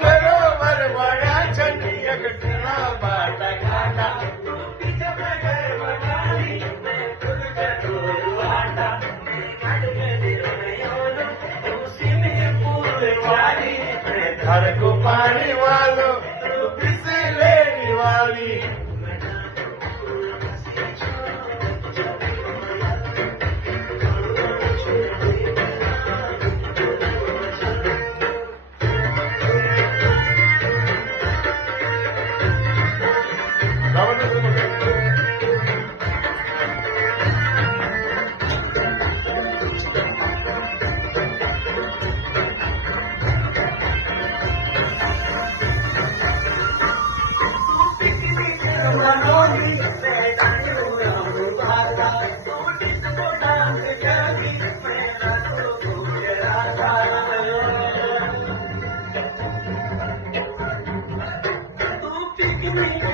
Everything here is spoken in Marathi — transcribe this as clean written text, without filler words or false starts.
बरोबर वळाच्या एकटा बाट घाटा तिच्या नगर म्हणाली तुझ्या डोळवाटा घर को पानी वालो तू पिसले वाली तू पिकनिक